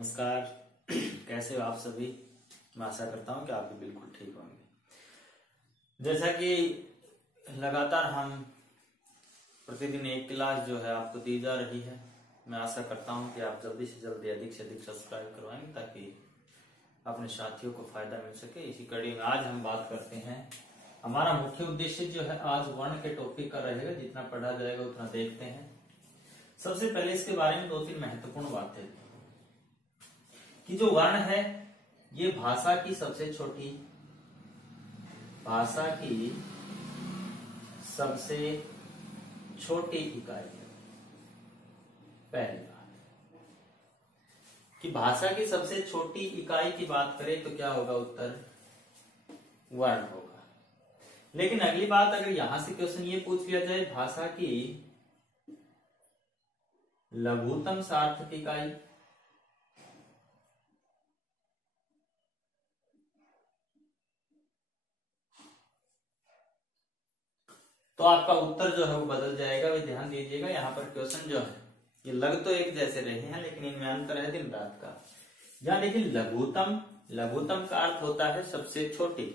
नमस्कार। कैसे हो आप सभी। मैं आशा करता हूं कि आप भी बिल्कुल ठीक होंगे। जैसा कि लगातार हम प्रतिदिन एक क्लास जो है आपको दी जा रही है, मैं आशा करता हूं कि आप जल्दी से जल्दी अधिक से अधिक सब्सक्राइब करवाएंगे ताकि अपने साथियों को फायदा मिल सके। इसी कड़ी में आज हम बात करते हैं। हमारा मुख्य उद्देश्य जो है आज वर्ण के टॉपिक का रहेगा। जितना पढ़ा जाएगा उतना देखते हैं। सबसे पहले इसके बारे में 2-3 महत्वपूर्ण बातें कि जो वर्ण है ये भाषा की सबसे छोटी इकाई है। पहली बात कि भाषा की सबसे छोटी इकाई की बात करें तो क्या होगा, उत्तर वर्ण होगा। लेकिन अगली बात, अगर यहां से क्वेश्चन ये पूछ लिया जाए भाषा की लघुतम सार्थक इकाई, तो आपका उत्तर जो है वो बदल जाएगा। वे ध्यान दीजिएगा, यहाँ पर क्वेश्चन जो है ये लग तो एक जैसे रहे हैं लेकिन इनमें अंतर है दिन रात का। यहाँ देखिए लघुतम का अर्थ होता है सबसे छोटी।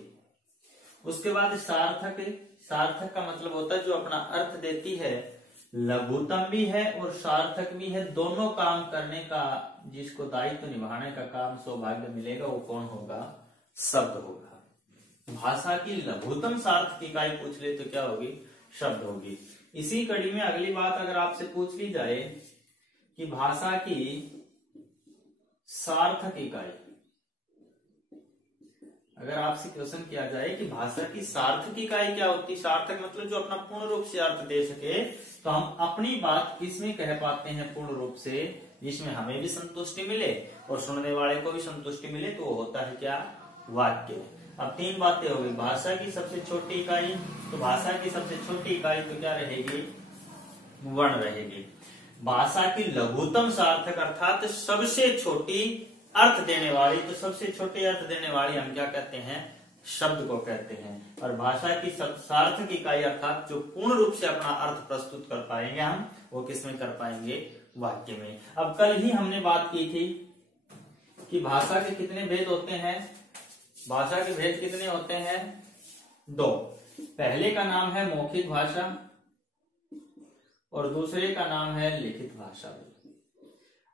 उसके बाद सार्थक का मतलब होता है जो अपना अर्थ देती है। लघुतम भी है और सार्थक भी है, दोनों काम करने का जिसको दायित्व निभाने का काम सौभाग्य मिलेगा वो कौन होगा, शब्द होगा। भाषा की लघुतम सार्थक इकाई पूछ ले तो क्या होगी, शब्द होगी। इसी कड़ी में अगली बात अगर आपसे पूछ ली जाए कि भाषा की सार्थक इकाई, अगर आपसे क्वेश्चन किया जाए कि भाषा की सार्थक इकाई क्या होती है, सार्थक मतलब जो अपना पूर्ण रूप से अर्थ दे सके, तो हम अपनी बात किसमें कह पाते हैं पूर्ण रूप से, जिसमें हमें भी संतुष्टि मिले और सुनने वाले को भी संतुष्टि मिले, तो वो होता है क्या, वाक्य। अब 3 बातें हो गई। भाषा की सबसे छोटी इकाई, तो भाषा की सबसे छोटी इकाई तो क्या रहेगी, वर्ण रहेगी। भाषा की लघुतम सार्थक अर्थात सबसे छोटी अर्थ देने वाली, तो सबसे छोटे अर्थ देने वाली हम क्या कहते हैं, शब्द को कहते हैं। और भाषा की सार्थक इकाई अर्थात जो पूर्ण रूप से अपना अर्थ प्रस्तुत कर पाएंगे हम, वो किसमें कर पाएंगे, वाक्य में। अब कल ही हमने बात की थी कि भाषा के कितने भेद होते हैं। भाषा के भेद कितने होते हैं, 2। पहले का नाम है मौखिक भाषा और दूसरे का नाम है लिखित भाषा।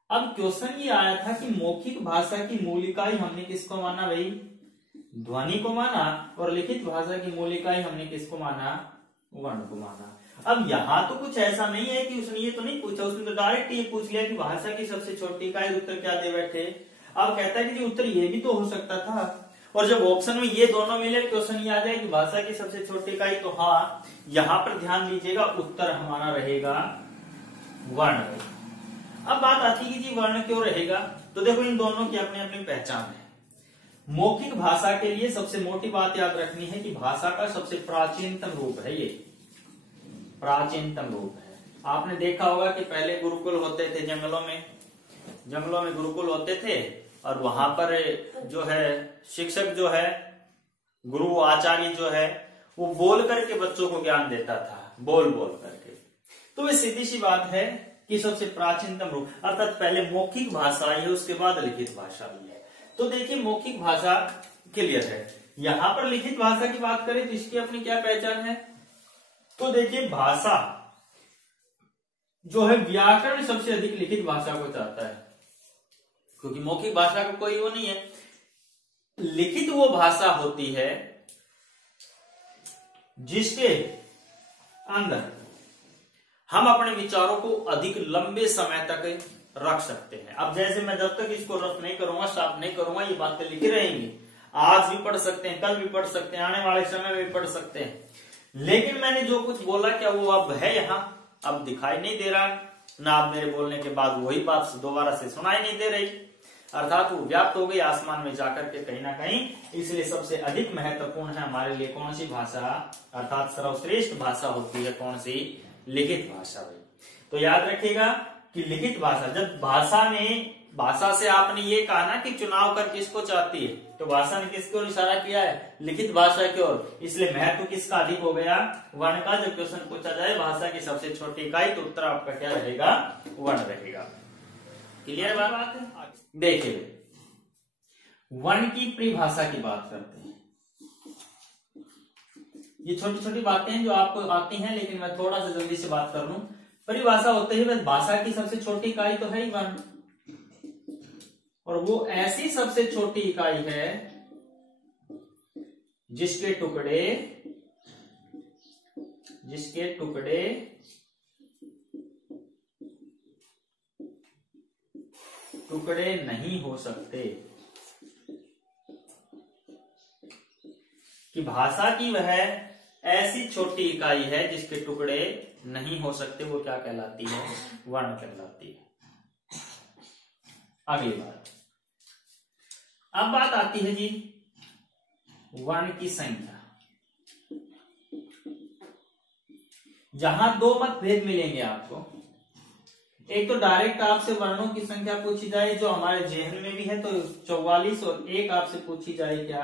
अब क्वेश्चन ये आया था कि मौखिक भाषा की मूल इकाई हमने किसको माना भाई, ध्वनि को माना, और लिखित भाषा की मूल इकाई हमने किसको माना, वर्ण को माना। अब यहाँ तो कुछ ऐसा नहीं है कि उसने ये तो नहीं पूछा, उसने तो डायरेक्ट ये पूछ लिया कि भाषा की सबसे छोटी इकाई, उत्तर क्या दे बैठे। अब कहता है कि जी उत्तर ये भी तो हो सकता था, और जब ऑप्शन में ये दोनों मिले क्वेश्चन ये आ जाए कि भाषा की सबसे छोटी इकाई, तो हाँ यहां पर ध्यान दीजिएगा उत्तर हमारा रहेगा वर्ण। अब बात आती है कि जी वर्ण क्यों रहेगा, तो देखो इन दोनों की अपनी अपनी पहचान है। मौखिक भाषा के लिए सबसे मोटी बात याद रखनी है कि भाषा का सबसे प्राचीनतम रूप है, ये प्राचीनतम रूप है। आपने देखा होगा कि पहले गुरुकुल होते थे जंगलों में गुरुकुल होते थे, और वहां पर जो है शिक्षक जो है, गुरु आचार्य जो है, वो बोल करके बच्चों को ज्ञान देता था, बोल करके। तो ये सीधी सी बात है कि सबसे प्राचीनतम रूप, अर्थात पहले मौखिक भाषा है, उसके बाद लिखित भाषा भी है। तो देखिए मौखिक भाषा क्लियर है। यहां पर लिखित भाषा की बात करें तो इसकी अपनी क्या पहचान है, तो देखिए भाषा जो है व्याकरण सबसे अधिक लिखित भाषा को चाहता है, क्योंकि मौखिक भाषा का कोई वो नहीं है। लिखित वो भाषा होती है जिसके अंदर हम अपने विचारों को अधिक लंबे समय तक रख सकते हैं। अब जैसे मैं जब तक इसको रफ नहीं करूंगा, साफ नहीं करूंगा, ये बातें लिखी रहेंगी। आज भी पढ़ सकते हैं, कल भी पढ़ सकते हैं, आने वाले समय में भी पढ़ सकते हैं, लेकिन मैंने जो कुछ बोला क्या वो अब है यहाँ, अब दिखाई नहीं दे रहा ना, आप मेरे बोलने के बाद वही बात दोबारा से सुनाई नहीं दे रही, अर्थात वो व्याप्त हो गई आसमान में जाकर के कहीं ना कहीं। इसलिए सबसे अधिक महत्वपूर्ण है हमारे लिए कौन सी भाषा, अर्थात सर्वश्रेष्ठ भाषा होती है कौन सी, लिखित भाषा। तो याद रखिएगा कि लिखित भाषा, जब भाषा से आपने ये कहा ना कि चुनाव कर किसको चाहती है, तो भाषा ने किसकी ओर इशारा किया है, लिखित भाषा की ओर। इसलिए महत्व किसका अधिक हो गया, वर्ण का। जब क्वेश्चन पूछा जाए भाषा की सबसे छोटी इकाई, तो उत्तर आपका क्या रहेगा, वर्ण रहेगा। क्लियर बात है। देखिए वर्ण की परिभाषा की बात करते हैं। ये छोटी छोटी बातें हैं जो आपको आती हैं, लेकिन मैं थोड़ा सा जल्दी से बात कर लूं। परिभाषा होते ही बस भाषा की सबसे छोटी इकाई तो है ही वर्ण, और वो ऐसी सबसे छोटी इकाई है जिसके टुकड़े नहीं हो सकते। कि भाषा की वह ऐसी छोटी इकाई है जिसके टुकड़े नहीं हो सकते, वो क्या कहलाती है? वर्ण कहलाती है। अगली बात, अब बात आती है जी वर्ण की संख्या। यहां दो मतभेद मिलेंगे आपको। एक तो डायरेक्ट आपसे वर्णों की संख्या पूछी जाए जो हमारे जेहन में भी है, तो 44, और एक आपसे पूछी जाए क्या?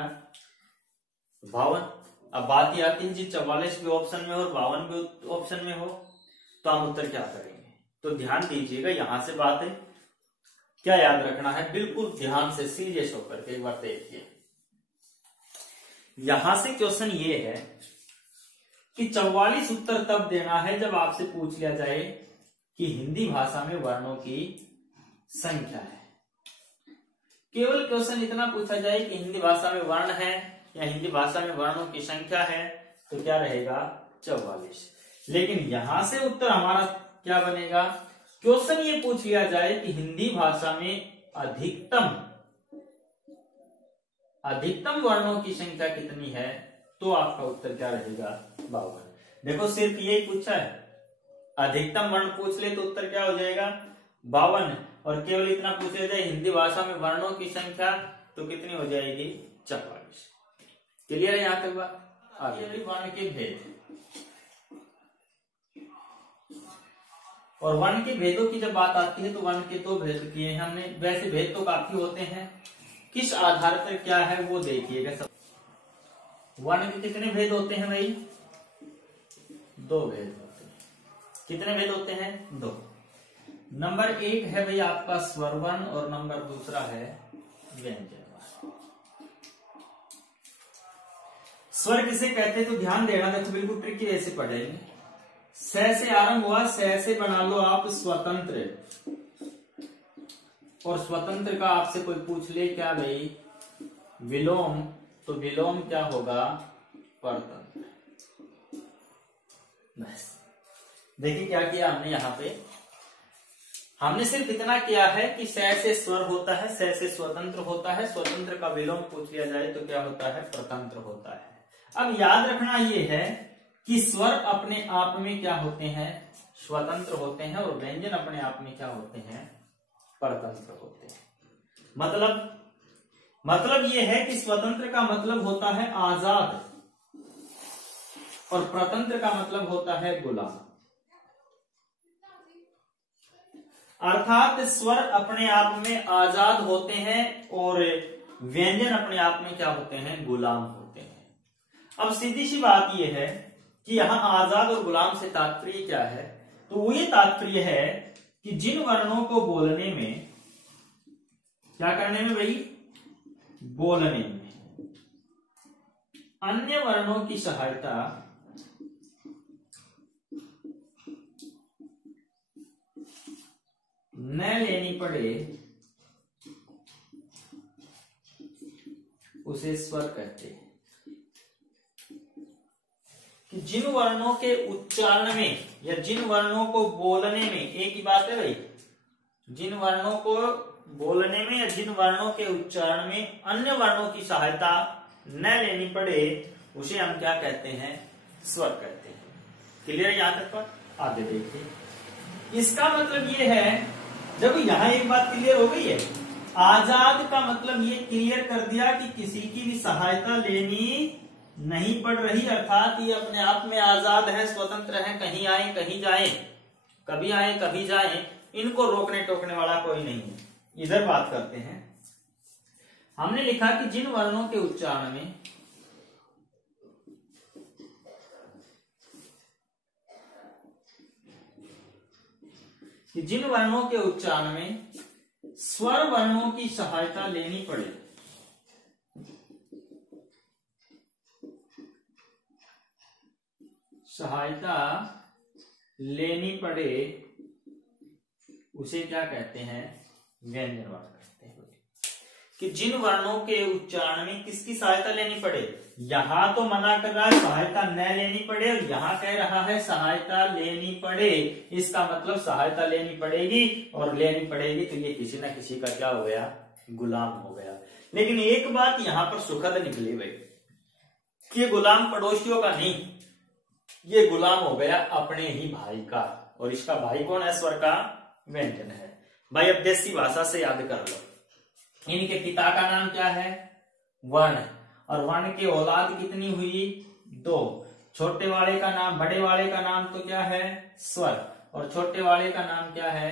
52। अब बात ये आती है जी 44 भी ऑप्शन में हो और 52 भी ऑप्शन में हो, तो आप उत्तर क्या करेंगे? तो ध्यान दीजिएगा, यहां से बातें क्या याद रखना है, बिल्कुल ध्यान से सीरियस होकर के एक बार देखिए। यहां से क्वेश्चन ये है कि 44 उत्तर तब देना है जब आपसे पूछ लिया जाए कि हिंदी भाषा में वर्णों की संख्या है। केवल क्वेश्चन इतना पूछा जाए कि हिंदी भाषा में वर्ण है या हिंदी भाषा में वर्णों की संख्या है, तो क्या रहेगा? 44। लेकिन यहां से उत्तर हमारा क्या बनेगा? क्वेश्चन ये पूछ लिया जाए कि हिंदी भाषा में अधिकतम वर्णों की संख्या कितनी है, तो आपका उत्तर क्या रहेगा? 52। देखो सिर्फ यही पूछा है, अधिकतम वर्ण पूछ ले तो उत्तर क्या हो जाएगा? 52। और केवल इतना पूछ लिया जाए हिंदी भाषा में वर्णों की संख्या, तो कितनी हो जाएगी? 44। क्लियर है यहां तक बात? आगे वर्ण के भेद, और वर्ण के भेदों की जब बात आती है तो वर्ण के दो भेद किए हैं हमने। वैसे भेद तो काफी होते हैं, किस आधार पर क्या है वो देखिएगा। सब वर्ण के कितने भेद होते हैं भाई? दो भेद होते हैं। कितने भेद होते हैं? दो। नंबर 1 है भाई आपका स्वर वर्ण, और नंबर दूसरा है व्यंजन वर्ण। स्वर किसे कहते हैं तो ध्यान देना, देखो बिल्कुल ट्रिकी वे से पढ़ेंगे। स से आरंभ हुआ, स से बना लो आप स्वतंत्र, और स्वतंत्र का आपसे कोई पूछ ले क्या भाई? विलोम, तो विलोम क्या होगा? परतंत्र। बस देखिए क्या किया हमने यहां पे, हमने सिर्फ इतना किया है कि स से स्वर होता है, स से स्वतंत्र होता है, स्वतंत्र का विलोम पूछ लिया जाए तो क्या होता है? परतंत्र होता है। अब याद रखना ये है कि स्वर अपने आप में क्या होते हैं? स्वतंत्र होते हैं, और व्यंजन अपने आप में क्या होते हैं? परतंत्र होते हैं। मतलब ये है कि स्वतंत्र का मतलब होता है आजाद, और परतंत्र का मतलब होता है गुलाम। अर्थात स्वर अपने आप में आजाद होते हैं और व्यंजन अपने आप में क्या होते हैं? गुलाम होते हैं। अब सीधी सी बात यह है कि यहां आजाद और गुलाम से तात्पर्य क्या है? तो वो ये तात्पर्य है कि जिन वर्णों को बोलने में, क्या करने में भाई? बोलने में अन्य वर्णों की सहायता न लेनी पड़े, उसे स्वर कहते हैं। कि जिन वर्णों के उच्चारण में या जिन वर्णों को बोलने में, एक ही बात है भाई, जिन वर्णों को बोलने में या जिन वर्णों के उच्चारण में अन्य वर्णों की सहायता न लेनी पड़े, उसे हम क्या कहते हैं? स्वर कहते हैं। क्लियर यहां तक पर? आगे देखिए, इसका मतलब ये है, जब यहां एक बात क्लियर हो गई है, आजाद का मतलब ये क्लियर कर दिया कि किसी की भी सहायता लेनी नहीं पड़ रही, अर्थात ये अपने आप में आजाद है, स्वतंत्र है, कहीं आए कहीं जाए, कभी आए कभी जाए, इनको रोकने टोकने वाला कोई नहीं है। इधर बात करते हैं, हमने लिखा कि जिन वर्णों के उच्चारण में स्वर वर्णों की सहायता लेनी पड़े, सहायता लेनी पड़े, उसे क्या कहते हैं? व्यंजन वर्ण कहते हैं। कि जिन वर्णों के उच्चारण में किसकी सहायता लेनी पड़े, यहां तो मना कर रहा है सहायता न लेनी पड़े, और यहां कह रहा है सहायता लेनी पड़े। इसका मतलब सहायता लेनी पड़ेगी, और लेनी पड़ेगी तो ये किसी ना किसी का क्या हो गया? गुलाम हो गया। लेकिन एक बात यहां पर सुखद निकली भाई, कि ये गुलाम पड़ोसियों का नहीं, ये गुलाम हो गया अपने ही भाई का। और इसका भाई कौन है? स्वर का व्यंजन है। भाई अब देसी भाषा से याद कर लो, इनके पिता का नाम क्या है? वर्ण। और वर्ण की औलाद कितनी हुई? 2। छोटे वाले का नाम, बड़े वाले का नाम तो क्या है? स्वर। और छोटे वाले का नाम क्या है?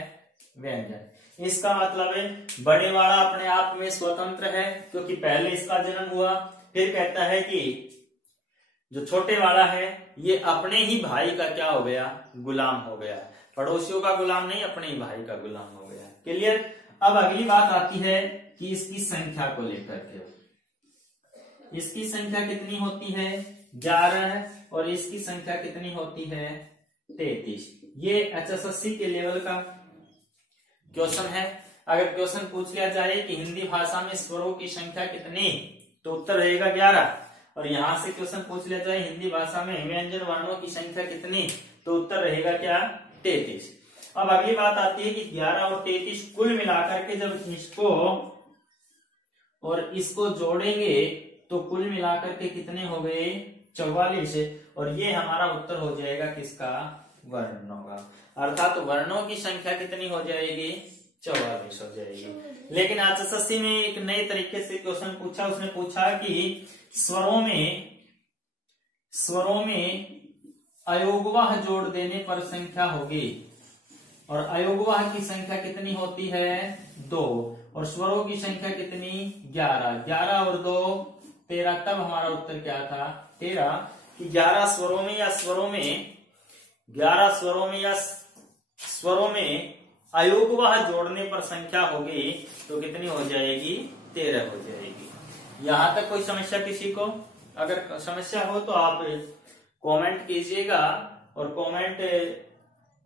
व्यंजन। इसका मतलब है बड़े वाला अपने आप में स्वतंत्र है, क्योंकि पहले इसका जन्म हुआ। फिर कहता है कि जो छोटे वाला है ये अपने ही भाई का क्या हो गया? गुलाम हो गया। पड़ोसियों का गुलाम नहीं, अपने ही भाई का गुलाम हो गया। क्लियर? अब अगली बात आती है कि इसकी संख्या को लेकर के। इसकी संख्या कितनी होती है? 11। और इसकी संख्या कितनी होती है? 33। ये HSSC के लेवल का क्वेश्चन है। अगर क्वेश्चन पूछ लिया जाए कि हिंदी भाषा में स्वरों की संख्या कितनी, तो उत्तर रहेगा 11। और यहां से क्वेश्चन पूछ लिया जाए हिंदी भाषा में व्यंजन वर्णों की संख्या कितनी, तो उत्तर रहेगा क्या? 33। अब अगली बात आती है कि 11 और 33 कुल मिलाकर के जब इसको और इसको जोड़ेंगे तो कुल मिलाकर के कितने हो गए? 44। और ये हमारा उत्तर हो जाएगा किसका? वर्णों का। अर्थात वर्णों की संख्या कितनी हो जाएगी? 44 हो जाएगी। लेकिन HSSC में एक नए तरीके से क्वेश्चन पूछा। उसने पूछा कि स्वरों में अयोगवाह जोड़ देने पर संख्या होगी, और अयोगवाह की संख्या कितनी होती है? 2। और स्वरों की संख्या कितनी? 11। 11 और 2 13। तब हमारा उत्तर क्या था? 13। कि 11 स्वरों में या स्वरों में अयोगवाह जोड़ने पर संख्या होगी तो कितनी हो जाएगी? 13 हो जाएगी। यहां तक कोई समस्या किसी को? अगर समस्या हो तो आप कमेंट कीजिएगा, और कमेंट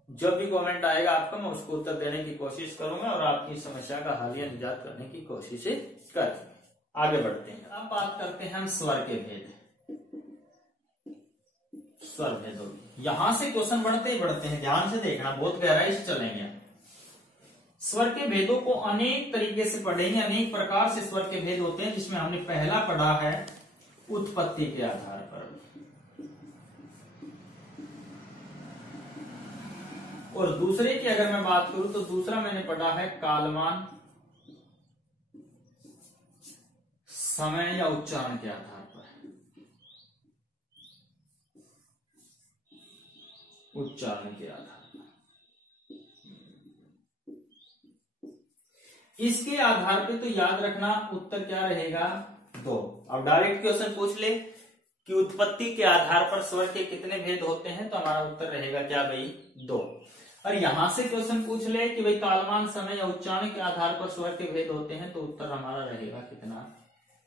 जब भी कमेंट आएगा आपका, मैं उसको उत्तर देने की कोशिश करूंगा और आपकी समस्या का हल या निजात करने की कोशिश कर। आगे बढ़ते हैं। अब बात करते हैं हम स्वर के भेद। स्वर भेदों की यहां से क्वेश्चन बढ़ते ही बढ़ते हैं, ध्यान से देखना, बहुत गहराई से चलेंगे। स्वर के भेदों को अनेक तरीके से पढ़ेंगे, अनेक प्रकार से स्वर के भेद होते हैं, जिसमें हमने पहला पढ़ा है उत्पत्ति के आधार पर, और दूसरे की अगर मैं बात करूं तो दूसरा मैंने पढ़ा है कालमान, समय या उच्चारण के आधार पर। उच्चारण के आधार पर इसके आधार पे तो याद रखना उत्तर क्या रहेगा? 2। अब डायरेक्ट क्वेश्चन पूछ ले कि उत्पत्ति के आधार पर स्वर के कितने भेद होते हैं, तो हमारा उत्तर रहेगा क्या भाई? 2। और यहां से क्वेश्चन पूछ ले कि भाई कालमान, समय या उच्चारण के आधार पर स्वर के भेद होते हैं, तो उत्तर हमारा रहेगा कितना?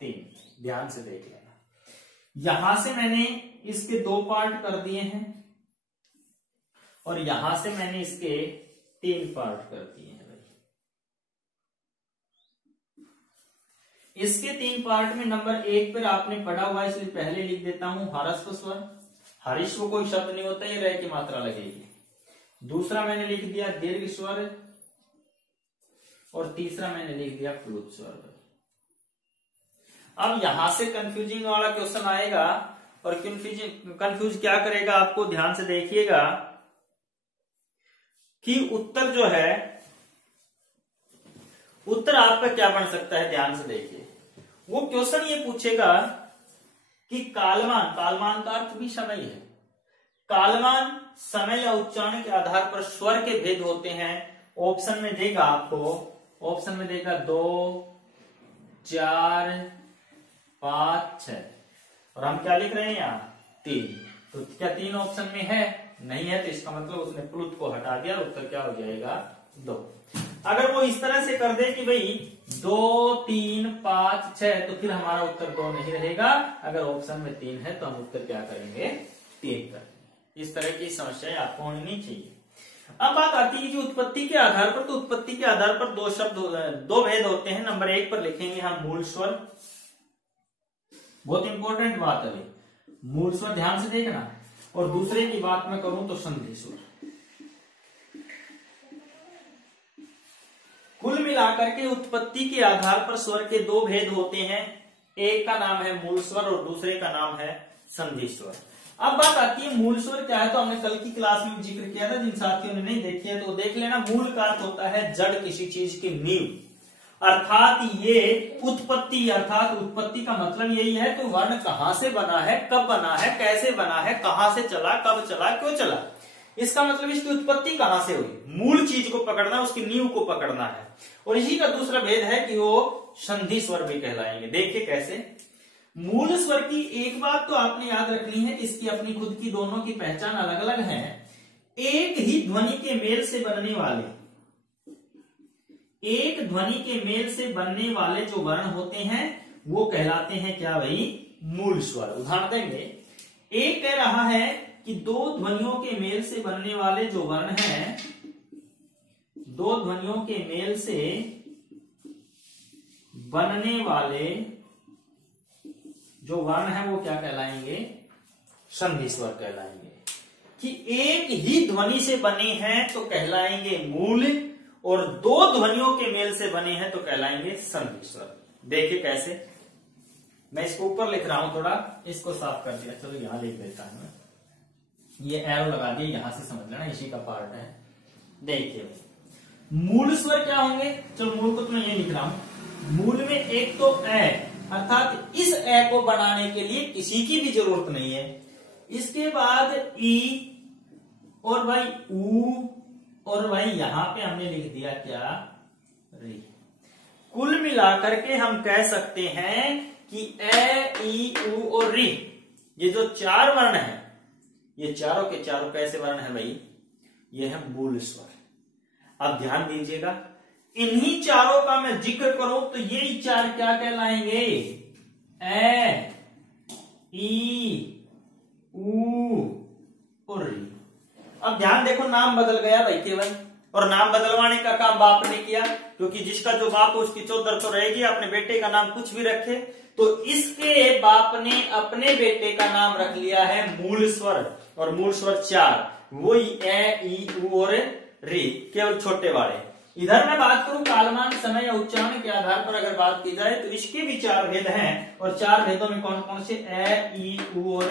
3। ध्यान से देख लेना। यहां से मैंने इसके 2 पार्ट कर दिए हैं, और यहां से मैंने इसके 3 पार्ट कर दिए हैं। इसके 3 पार्ट में नंबर 1 पर आपने पढ़ा हुआ है, इसलिए पहले लिख देता हूं हरस्व स्वर। हरिश्व कोई शब्द नहीं होता, ये रह की मात्रा लगेगी। दूसरा मैंने लिख दिया दीर्घ स्वर, और तीसरा मैंने लिख दिया प्लुत स्वर। अब यहां से कंफ्यूजिंग वाला क्वेश्चन आएगा, और कंफ्यूज क्या करेगा आपको? ध्यान से देखिएगा कि उत्तर जो है, उत्तर आपका क्या बन सकता है। ध्यान से देखिए, वो क्वेश्चन ये पूछेगा कि कालमान का अर्थ भी समय है। कालमान, समय या उच्चारण के आधार पर स्वर के भेद होते हैं। ऑप्शन में देगा आपको, ऑप्शन में देगा 2, 4, 5, 6, और हम क्या लिख रहे हैं यहाँ? 3। तो क्या 3 ऑप्शन में है? नहीं है, तो इसका मतलब उसने प्लुत को हटा दिया, उत्तर क्या हो जाएगा? 2। अगर वो इस तरह से कर दे कि भाई 2, 3, 5, 6, तो फिर हमारा उत्तर 2 नहीं रहेगा। अगर ऑप्शन में 3 है तो हम उत्तर क्या करेंगे, 3 करेंगे। इस तरह की समस्याएं आपको होनी चाहिए। अब बात आती है कि उत्पत्ति के आधार पर, तो उत्पत्ति के आधार पर दो भेद होते हैं। नंबर 1 पर लिखेंगे हम मूल स्वर, बहुत इंपॉर्टेंट बात है, मूल स्वर ध्यान से देखना। और दूसरे की बात मैं करूं तो संधि स्वर। कुल मिलाकर के उत्पत्ति के आधार पर स्वर के 2 भेद होते हैं। एक का नाम है मूल स्वर और दूसरे का नाम है संधि स्वर। अब बात आती है मूल स्वर क्या है, तो हमने कल की क्लास में जिक्र किया था। जिन साथियों ने नहीं देखी है तो देख लेना। मूल का अर्थ होता है जड़ किसी चीज की नींव, अर्थात ये उत्पत्ति, अर्थात उत्पत्ति का मतलब यही है कि वर्ण कहां से बना है, कब बना है, कैसे बना है, कहां से चला, कब चला, क्यों चला। इसका मतलब इसकी उत्पत्ति कहां से हुई, मूल चीज को पकड़ना, उसकी नींव को पकड़ना है। और इसी का दूसरा भेद है कि वो संधि स्वर भी कहलाएंगे। देखिए कैसे। मूल स्वर की एक बात तो आपने याद रखनी है, इसकी अपनी खुद की दोनों की पहचान अलग अलग है। एक ही ध्वनि के मेल से बनने वाले, एक ध्वनि के मेल से बनने वाले जो वर्ण होते हैं वो कहलाते हैं क्या भाई, मूल स्वर। उदाहरण देंगे, एक कह रहा है कि 2 ध्वनियों के मेल से बनने वाले जो वर्ण हैं, 2 ध्वनियों के मेल से बनने वाले जो वर्ण है वो क्या कहलाएंगे, संधि स्वर कहलाएंगे। कि एक ही ध्वनि से बने हैं तो कहलाएंगे मूल, और 2 ध्वनियों के मेल से बने हैं तो कहलाएंगे संधि स्वर। देखिए कैसे। मैं इसको ऊपर लिख रहा हूं, थोड़ा इसको साफ कर दिया, चलो यहां लिख देता हूं। ये एरो लगा दिया, यहां से समझ लेना, इसी का पार्ट है। देखिए मूल स्वर क्या होंगे, चलो मूल को तो मैं ये लिख रहा हूं। मूल में एक तो ए, अर्थात इस ए को बनाने के लिए किसी की भी जरूरत नहीं है। इसके बाद ई, और भाई ऊ, और भाई यहां पे हमने लिख दिया क्या, री। कुल मिलाकर के हम कह सकते हैं कि ए, ई, ऊ और री, ये जो 4 वर्ण हैं, ये चारों के चारों कैसे वर्ण है भाई, ये है मूल स्वर। अब ध्यान दीजिएगा, इन्हीं चारों का मैं जिक्र करूं तो ये 4 क्या कहलाएंगे, ए, ई, ऊ और री। अब ध्यान देखो, नाम बदल गया भाई केवल, और नाम बदलवाने का काम बाप ने किया, क्योंकि जिसका जो बाप हो उसकी चौधर तो रहेगी। अपने बेटे का नाम कुछ भी रखे, तो इसके बाप ने अपने बेटे का नाम रख लिया है मूल स्वर, और मूल स्वर 4, वही ए, ई, ऊ और री, केवल छोटे वाले। इधर मैं बात करूं कालमान, समय या उच्चारण के आधार पर अगर बात की जाए तो इसके भी 4 भेद हैं, और 4 भेदों में कौन कौन से, ए, ई, ऊ और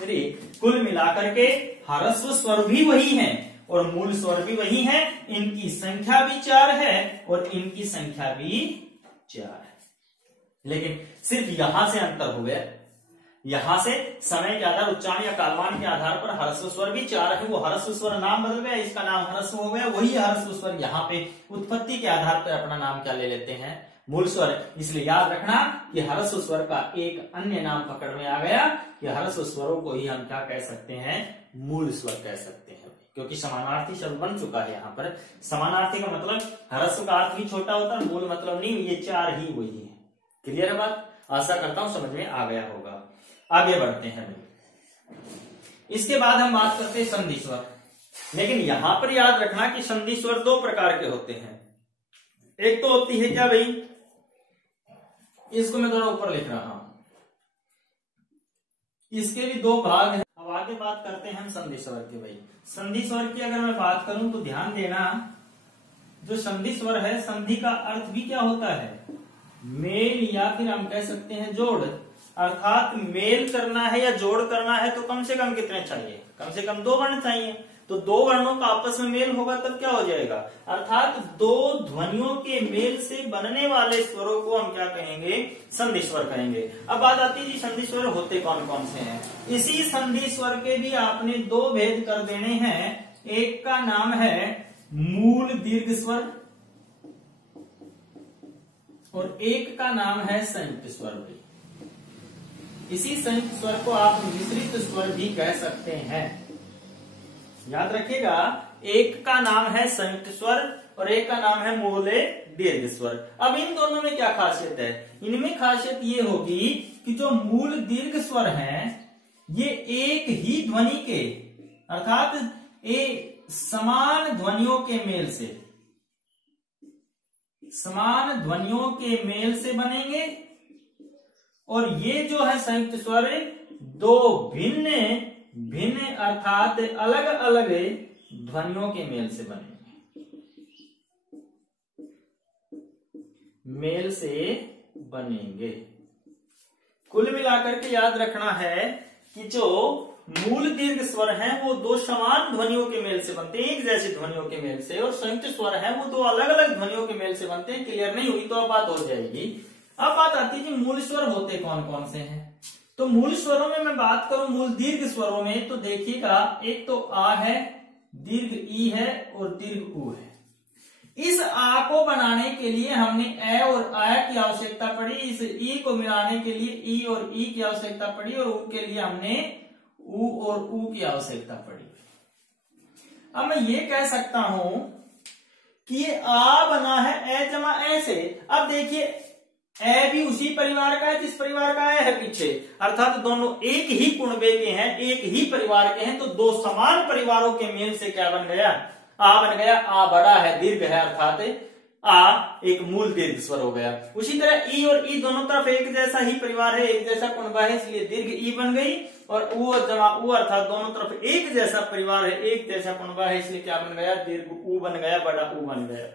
री। कुल मिलाकर के ह्रस्व स्वर भी वही हैं और मूल स्वर भी वही हैं। इनकी संख्या भी 4 है और इनकी संख्या भी 4 है, लेकिन सिर्फ यहां से अंतर हो गया। यहां से समय के आधार, उच्चारण या कालमान के आधार पर ह्रस्व स्वर भी 4 है। वो ह्रस्व स्वर नाम बदल गया, इसका नाम ह्रस्व हो गया। वही ह्रस्व स्वर यहाँ पे उत्पत्ति के आधार पर अपना नाम क्या ले लेते हैं, मूल स्वर। इसलिए याद रखना कि ह्रस्व स्वर का एक अन्य नाम पकड़ में आ गया कि ह्रस्व स्वरों को ही हम क्या कह सकते हैं, मूल स्वर कह सकते हैं, क्योंकि समानार्थी शब्द बन चुका है। यहाँ पर समानार्थी का मतलब ह्रस्व का अर्थ भी छोटा होता है, मूल मतलब नहीं, ये 4 ही वही है। क्लियर है बात, आशा करता हूं समझ में आ गया होगा। आगे बढ़ते हैं। इसके बाद हम बात करते हैं संधि स्वर, लेकिन यहां पर याद रखना कि संधि स्वर 2 प्रकार के होते हैं। एक तो होती है क्या भाई, इसको मैं थोड़ा ऊपर लिख रहा हूं, इसके भी 2 भाग हैं। अब आगे बात करते हैं हम संधि स्वर की। भाई संधि स्वर की अगर मैं बात करूं तो ध्यान देना, जो संधि स्वर है, संधि का अर्थ भी क्या होता है, मेल, या फिर हम कह सकते हैं जोड़। अर्थात मेल करना है या जोड़ करना है तो कम से कम कितने चाहिए, कम से कम 2 वर्ण चाहिए। तो 2 वर्णों का आपस में मेल होगा तब क्या हो जाएगा, अर्थात 2 ध्वनियों के मेल से बनने वाले स्वरों को हम क्या कहेंगे, संधि स्वर कहेंगे। अब बात आती है जी संधि स्वर होते कौन कौन से हैं। इसी संधि स्वर के भी आपने 2 भेद कर देने हैं। एक का नाम है मूल दीर्घ स्वर और एक का नाम है संयुक्त स्वर। इसी संयुक्त स्वर को आप मिश्रित स्वर भी कह सकते हैं। याद रखिएगा, एक का नाम है संयुक्त स्वर और एक का नाम है मूल दीर्घ स्वर। अब इन दोनों में क्या खासियत है? इनमें खासियत ये होगी कि जो मूल दीर्घ स्वर हैं ये एक ही ध्वनि के अर्थात समान ध्वनियों के मेल से बनेंगे, और ये जो है संयुक्त स्वर दो भिन्न अर्थात अलग अलग ध्वनियों के मेल से बनेंगे। कुल मिलाकर के याद रखना है कि जो मूल दीर्घ स्वर हैं वो दो समान ध्वनियों के मेल से बनते हैं, एक जैसी ध्वनियों के मेल से, और संयुक्त स्वर हैं वो दो अलग अलग ध्वनियों के मेल से बनते हैं। क्लियर नहीं हुई तो अब बात हो जाएगी। अब बात आती है कि मूल स्वर होते कौन कौन से हैं। तो मूल स्वरों में मैं बात करूं, मूल दीर्घ स्वरों में, तो देखिएगा एक तो आ है, दीर्घ ई है और दीर्घ ऊ है। इस आ को बनाने के लिए हमने ए और आ की आवश्यकता पड़ी, इस ई को मिलाने के लिए ई और ई की आवश्यकता पड़ी, और ऊ के लिए हमने ऊ और ऊ की आवश्यकता पड़ी। अब मैं ये कह सकता हूं कि ये आ बना है ए जमा ए से। अब देखिए ए भी उसी परिवार का है जिस परिवार का ए है पीछे, अर्थात दोनों एक ही कुणबे के हैं, एक ही परिवार के हैं, तो दो समान परिवारों के मेल से क्या बन गया? आ बन गया। आ बड़ा है, दीर्घ है, अर्थात आ एक मूल दीर्घ स्वर हो गया। उसी तरह ई और ई दोनों तरफ एक जैसा ही परिवार है, एक जैसा कुणबा है, इसलिए दीर्घ ई बन गई, और ऊ जमा ऊ अर्थात दोनों तरफ एक जैसा परिवार है, एक जैसा कुणबा है, इसलिए क्या बन गया? दीर्घ ऊ बन गया, बड़ा ऊ बन गया।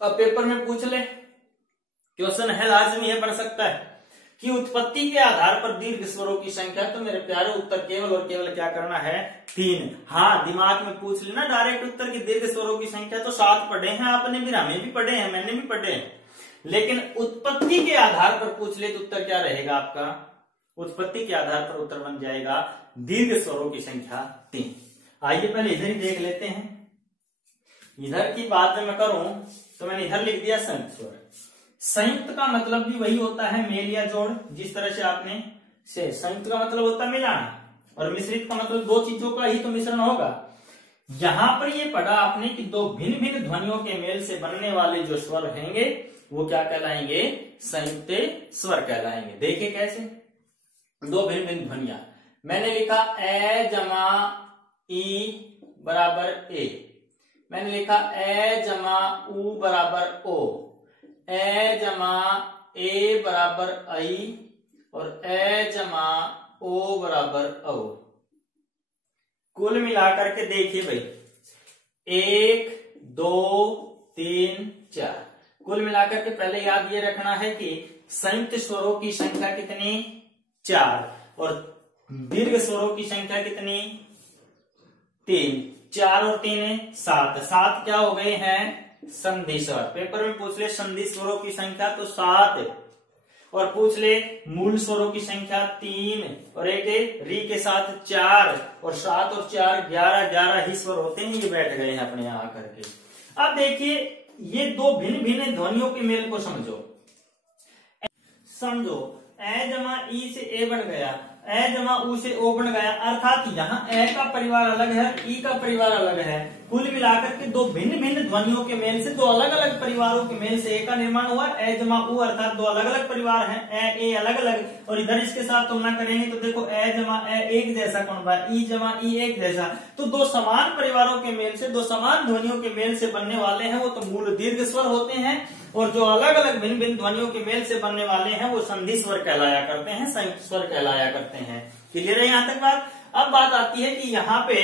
अब पेपर में पूछ ले, क्वेश्चन है, लाजमी है, बन सकता है कि उत्पत्ति के आधार पर दीर्घ स्वरों की संख्या, तो मेरे प्यारे उत्तर केवल और केवल क्या करना है? 3। हाँ, दिमाग में पूछ लेना डायरेक्ट उत्तर की दीर्घ स्वरों की संख्या तो 7 पढ़े हैं आपने भी, हमें भी पढ़े हैं, मैंने भी पढ़े हैं, लेकिन उत्पत्ति के आधार पर पूछ ले तो उत्तर क्या रहेगा आपका? उत्पत्ति के आधार पर उत्तर बन जाएगा दीर्घ स्वरों की संख्या 3। आइए पहले इधर ही देख लेते हैं। इधर की बात मैं करूं तो मैंने इधर लिख दिया संयुक्त स्वर। संयुक्त का मतलब भी वही होता है, मेल या जोड़, जिस तरह से आपने से संयुक्त का मतलब होता है मिलान, और मिश्रित का मतलब दो चीजों का ही तो मिश्रण होगा। यहां पर ये पढ़ा आपने कि दो भिन्न भिन्न ध्वनियों के मेल से बनने वाले जो स्वर रहेंगे वो क्या कहलाएंगे? संयुक्त स्वर कहलाएंगे। देखिए कैसे, दो भिन्न भिन्न ध्वनियां मैंने लिखा ए जमा ई बराबर ए, मैंने लिखा ए जमा ऊ बराबर ओ, ए जमा ए बराबर आई, और ए जमा ओ बराबर औ। कुल मिलाकर के देखिए भाई, 1 2 3 4, कुल मिलाकर के पहले याद ये रखना है कि संयुक्त स्वरों की संख्या कितनी? 4, और दीर्घ स्वरों की संख्या कितनी? 3। 4 और 3 7, 7 क्या हो गए हैं? संधि स्वर। पेपर में पूछ ले संधि स्वरों की संख्या तो 7, और पूछ ले मूल स्वरों की संख्या 3, और एक री के साथ 4, और 7 और 4 11 ही स्वर होते हैं। ये बैठ गए हैं अपने यहां आकर के। अब देखिए ये दो भिन्न भिन्न ध्वनियों के मेल को समझो। ए जमा ई से ए बन गया, ए जमा ऊ से ओ बन गया, अर्थात यहाँ ए का परिवार अलग है, ई का परिवार अलग है। कुल मिलाकर के दो भिन्न भिन्न ध्वनियों के मेल से, दो अलग अलग परिवारों के मेल से ए का निर्माण हुआ। ए जमा ऊ अर्थात दो अलग अलग परिवार हैं, ए अलग अलग, और इधर इसके साथ तुलना करेंगे तो देखो ए जमा ए एक जैसा कुणबा, ई जमा ई एक जैसा, तो दो समान परिवारों के मेल से, दो समान ध्वनियों के मेल से बनने वाले हैं वो तो मूल दीर्घ स्वर होते हैं, और जो अलग अलग भिन्न भिन्न ध्वनियों के मेल से बनने वाले हैं वो संधि स्वर कहलाया करते हैं, संयुक्त स्वर कहलाया करते हैं। क्लियर है यहां तक बात? अब बात आती है कि यहाँ पे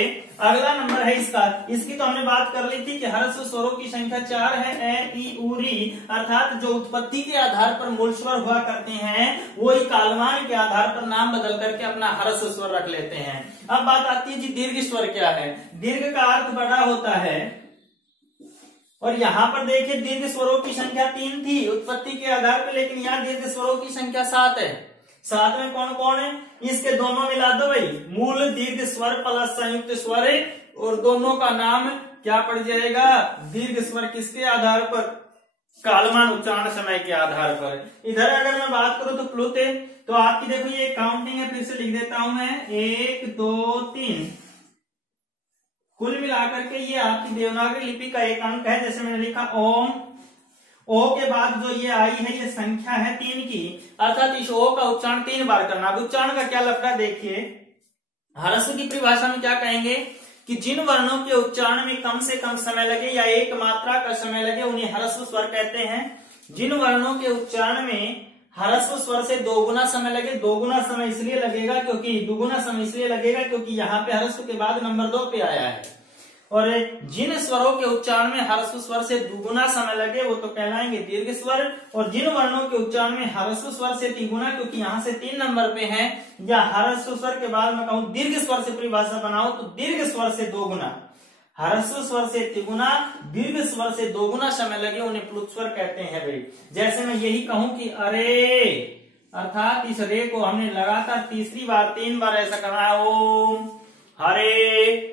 अगला नंबर है इसकी तो हमने बात कर ली थी कि ह्रस्व स्वरों की संख्या 4 है, ए ई ऊ री, अर्थात जो उत्पत्ति के आधार पर मूल स्वर हुआ करते हैं वो ही कालमान के आधार पर नाम बदल करके अपना ह्रस्व स्वर रख लेते हैं। अब बात आती है जी दीर्घ स्वर क्या है? दीर्घ का अर्थ बड़ा होता है, और यहाँ पर देखिए दीर्घ स्वरों की संख्या 3 थी उत्पत्ति के आधार पर, लेकिन यहाँ दीर्घ स्वरों की संख्या 7 है। 7 में कौन कौन है? इसके दोनों मिला दो भाई, मूल दीर्घ स्वर प्लस संयुक्त स्वर, और दोनों का नाम क्या पड़ जाएगा? दीर्घ स्वर। किसके आधार पर? कालमान उच्चारण समय के आधार पर। इधर अगर मैं बात करूं तो प्लुत, तो आपकी देखो ये काउंटिंग है, फिर से लिख देता हूं मैं 1 2 3। कुल मिलाकर के ये आपकी देवनागरी लिपि का एक अंक है। जैसे मैंने लिखा ओम, ओ के बाद जो ये आई है ये संख्या है 3 की, अर्थात इस ओ का उच्चारण 3 बार करना। अब उच्चारण का क्या लफड़ा देखिए, ह्रस्व की परिभाषा में क्या कहेंगे कि जिन वर्णों के उच्चारण में कम से कम समय लगे या एक मात्रा का समय लगे उन्हें ह्रस्व स्वर कहते हैं। जिन वर्णों के उच्चारण में ह्रस्व स्वर से दोगुना समय लगे, दोगुना समय इसलिए लगेगा क्योंकि दुगुना समय इसलिए लगेगा क्योंकि यहाँ पे ह्रस्व के बाद नंबर 2 पे आया है। और जिन स्वरों के उच्चारण में ह्रस्व स्वर से दुगुना समय लगे वो तो कहलाएंगे दीर्घ स्वर, और जिन वर्णों के उच्चारण में ह्रस्व स्वर से तिगुना, क्योंकि यहाँ से 3 नंबर पे है, या ह्रस्व स्वर के बाद मैं कहूं दीर्घ स्वर से परिभाषा बनाओ तो दीर्घ स्वर से दोगुना, ह्रस्व स्वर से तिगुना, दीर्घ स्वर से दोगुना समय लगे उन्हें प्लुत स्वर कहते हैं भाई। जैसे मैं यही कहूं कि अरे, अर्थात इस रे को हमने लगातार तीसरी बार 3 बार ऐसा करना है, ओम हरे,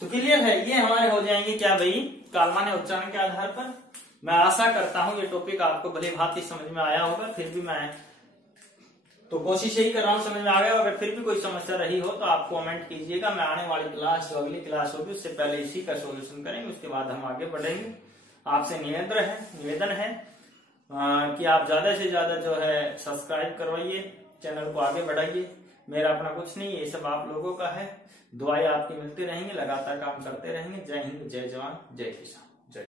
तो क्लियर है। ये हमारे हो जाएंगे क्या भाई, कालमान्य उच्चारण के आधार पर। मैं आशा करता हूं ये टॉपिक आपको भली भांति समझ में आया होगा। फिर भी मैं तो कोशिश यही कर रहा हूं समझ में आ गया। अगर फिर भी कोई समस्या रही हो तो आप कमेंट कीजिएगा। मैं आने वाली क्लास, जो अगली क्लास होगी, उससे पहले इसी का सोल्यूशन करेंगे, उसके बाद हम आगे बढ़ेंगे। आपसे निवेदन है कि आप ज्यादा से ज्यादा जो है सब्सक्राइब करवाइए, चैनल को आगे बढ़ाइए। मेरा अपना कुछ नहीं, ये सब आप लोगों का है। दुआएं आपकी मिलती रहेंगी, लगातार काम करते रहेंगे। जय हिंद, जय जवान, जय किसान।